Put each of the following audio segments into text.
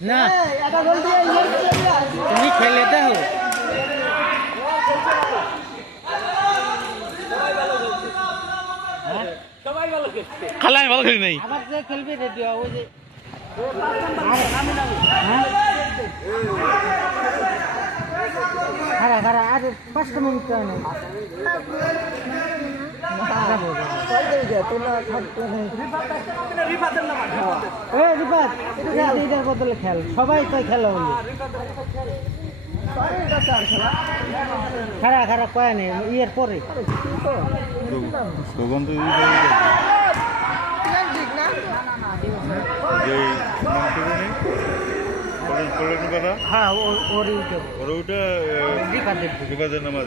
না তুমি খেলে দেখো খালাই ভালো খেলি নাই আবার যে খেলবে রেডি ওই যে খারা খারা আর 5 মিনিট নেই বদলে খেল সবাই তো খেলা হলো খারা খারা কয় নেই ইয়ের পরে হ্যাঁ নামাজ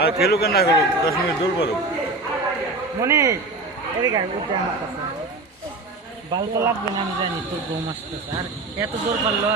আর খেলো কেন না খেলো 10 মিনিট দৌড় করো মনে এদিকে উঠে আমার কাছে বাল তো লাগবে না আমি জানি তোর ঘুম আসতেছে আর এত দৌড় পারলো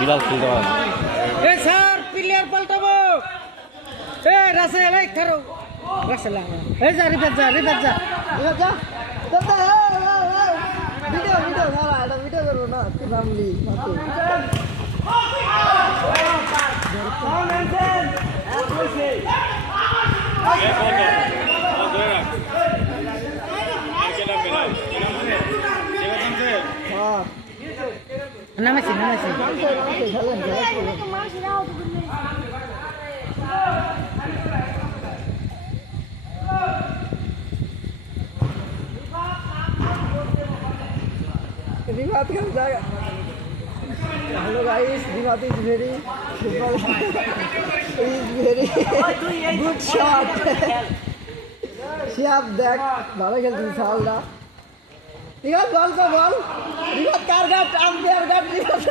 বিলাল খেলতে পারে এ স্যার প্লেয়ার পাল্টাবো এ রাসেল এই খারো রাসেল এই যা রিবাত যা ভিডিও দাঁড়া এটা ভিডিও করবো না তুই ভাবলি নামেছি Dimat kan saya. Hello guys, Dimat is very good shot. Siap deck, ভালো খেলছে ইনশাআল্লাহ। Dimat ball ko ball. Dimat kargat, umpire gat Dimat.